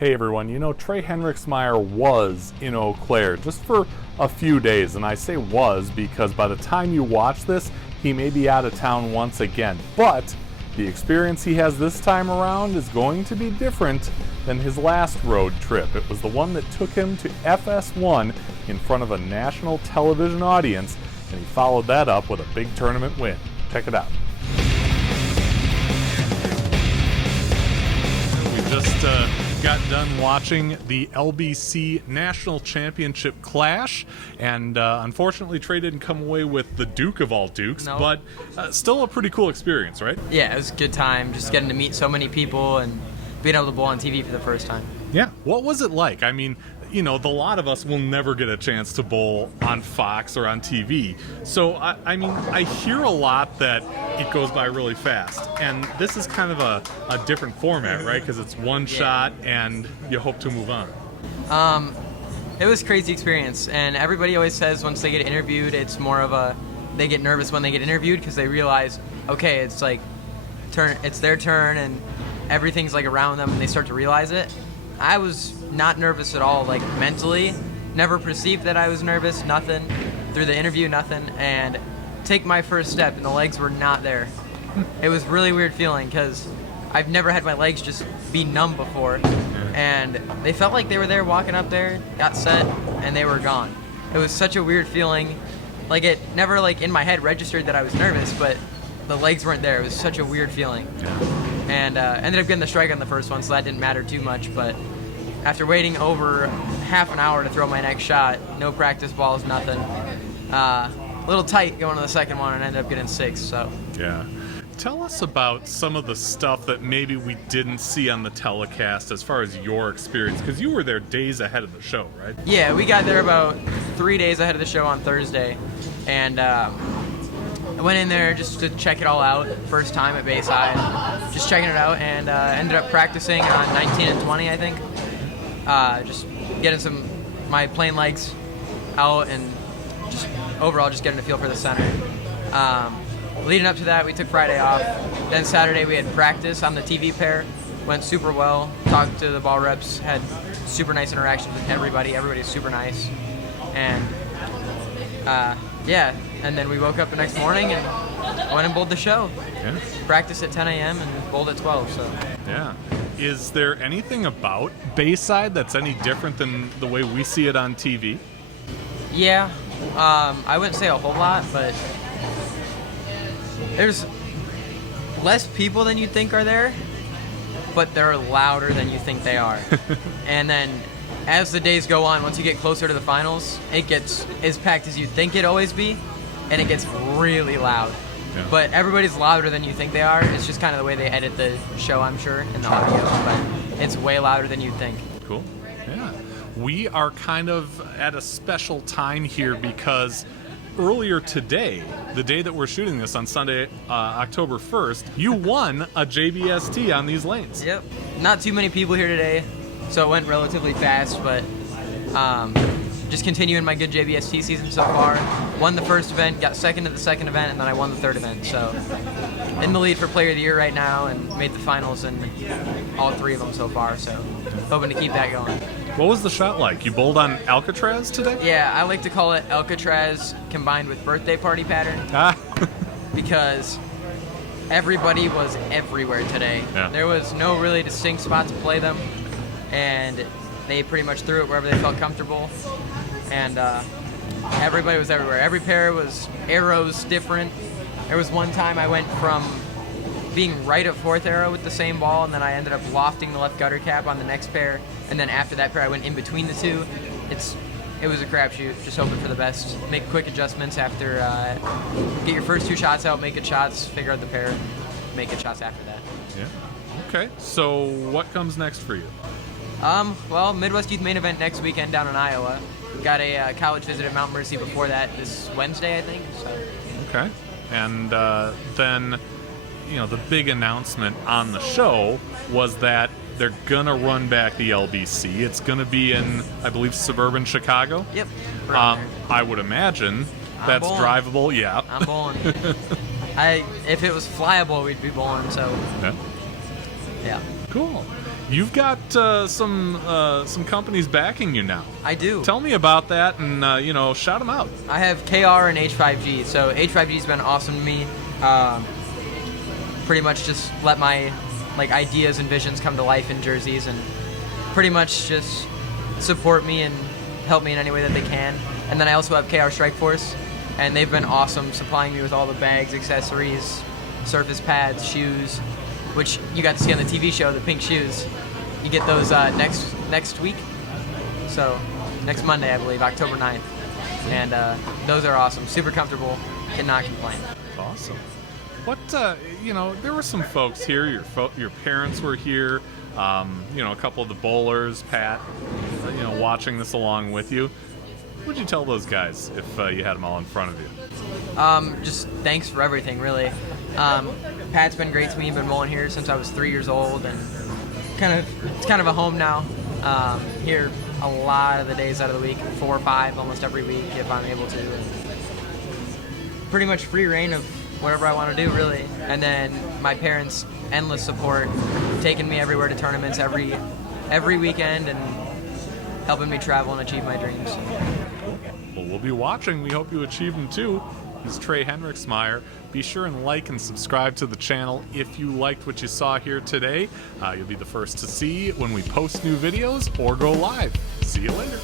Hey everyone, Trae Henrichsmeyer was in Eau Claire just for a few days, and I say was because by the time you watch this, he may be out of town once again. But the experience he has this time around is going to be different than his last road trip. It was the one that took him to FS1 in front of a national television audience, and he followed that up with a big tournament win. Check it out. We just got done watching the LBC National Championship clash, and unfortunately Trae didn't come away with the Duke of all Dukes, No. but still a pretty cool experience, right? Yeah, it was a good time, just getting to meet so many people and being able to bowl on TV for the first time. Yeah. What was it like? I mean, the lot of us will never get a chance to bowl on Fox or on TV. So, I hear a lot that it goes by really fast. And this is kind of a different format, right? Because it's one shot and you hope to move on. It was a crazy experience, and everybody always says once they get interviewed, it's more of they get nervous when they get interviewed because they realize, okay, it's like it's their turn and everything's like around them, and they start to realize it. I was not nervous at all, like mentally. Never perceived that I was nervous, nothing. Through the interview, nothing. And take my first step, and the legs were not there. It was a really weird feeling because I've never had my legs just be numb before. And they felt like they were there walking up there, got set, and they were gone. It was such a weird feeling. Like it never in my head registered that I was nervous, but the legs weren't there. It was such a weird feeling. And ended up getting the strike on the first one, so that didn't matter too much. But after waiting over half an hour to throw my next shot, no practice balls, nothing. A little tight going to the second one, and ended up getting 6. So Yeah. Tell us about some of the stuff that maybe we didn't see on the telecast as far as your experience, because you were there days ahead of the show, right? yeah, we got there about 3 days ahead of the show on Thursday, and I went in there just to check it all out. First time at Bayside, just checking it out, and ended up practicing on 19 and 20, I think. Just getting my plain legs out, and just overall just getting a feel for the center. Leading up to that, we took Friday off. Then Saturday we had practice on the TV pair. Went super well. Talked to the ball reps. Had super nice interactions with everybody. Everybody's super nice. And and then we woke up the next morning and went and bowled the show. Yeah. Practiced at 10 a.m. and bowled at 12. So Yeah. Is there anything about Bayside that's any different than the way we see it on TV? yeah, I wouldn't say a whole lot, but there's less people than you think are there, but they're louder than you think they are. And then as the days go on, once you get closer to the finals, it gets as packed as you'd think it'd always be, and it gets really loud. Yeah. But everybody's louder than you think they are. It's just kind of the way they edit the show, I'm sure, and the audio, but it's way louder than you'd think. Cool. Yeah. We are kind of at a special time here because earlier today, the day that we're shooting this on Sunday, October 1st, you won a JBST on these lanes. Yep. Not too many people here today, so it went relatively fast, but just continuing my good JBST season so far. Won the first event, got second at the second event, and then I won the third event. So in the lead for Player of the Year right now, and made the finals in all 3 of them so far. So hoping to keep that going. What was the shot like? You bowled on Alcatraz today? Yeah, I like to call it Alcatraz combined with birthday party pattern because everybody was everywhere today. Yeah. There was no really distinct spot to play them, and they pretty much threw it wherever they felt comfortable. And everybody was everywhere. Every pair was arrows different. There was one time I went from being right at 4th arrow with the same ball, and then I ended up lofting the left gutter cap on the next pair, and then after that pair I went in between the two. It was a crapshoot, just hoping for the best. Make quick adjustments after, get your first 2 shots out, make good shots, figure out the pair, make good shots after that. Yeah. Okay. So what comes next for you? Well, Midwest Youth Main Event next weekend down in Iowa. Got a college visit at Mount Mercy before that this Wednesday, I think. So. Okay. And then, the big announcement on the show was that they're going to run back the LBC. It's going to be in, I believe, suburban Chicago. Yep. I would imagine that's bowling. drivable. Yeah. I'm bowling. If it was flyable, we'd be bowling, so Yeah. yeah. Cool. You've got some companies backing you now. I do. Tell me about that, and shout them out. I have KR and H5G. So H5G's been awesome to me. Pretty much just let my ideas and visions come to life in jerseys, and pretty much just support me and help me in any way that they can. And then I also have KR Strike Force, and they've been awesome, supplying me with all the bags, accessories, surface pads, shoes, which you got to see on the TV show, the pink shoes. You get those next week, so next Monday, I believe, October 9th. And those are awesome, super comfortable, cannot complain. Awesome. What, there were some folks here, your parents were here, a couple of the bowlers, Pat, watching this along with you. What would you tell those guys if you had them all in front of you? Just thanks for everything, really. Pat's been great to me. Been bowling here since I was 3 years old, and it's kind of a home now. Here a lot of the days out of the week, 4 or 5, almost every week if I'm able to. And pretty much free reign of whatever I want to do, really. And then my parents' endless support, taking me everywhere to tournaments every weekend, and helping me travel and achieve my dreams. Well, we'll be watching. We hope you achieve them too. He's Trae Henrichsmeyer. Be sure and like and subscribe to the channel if you liked what you saw here today. You'll be the first to see when we post new videos or go live. See you later.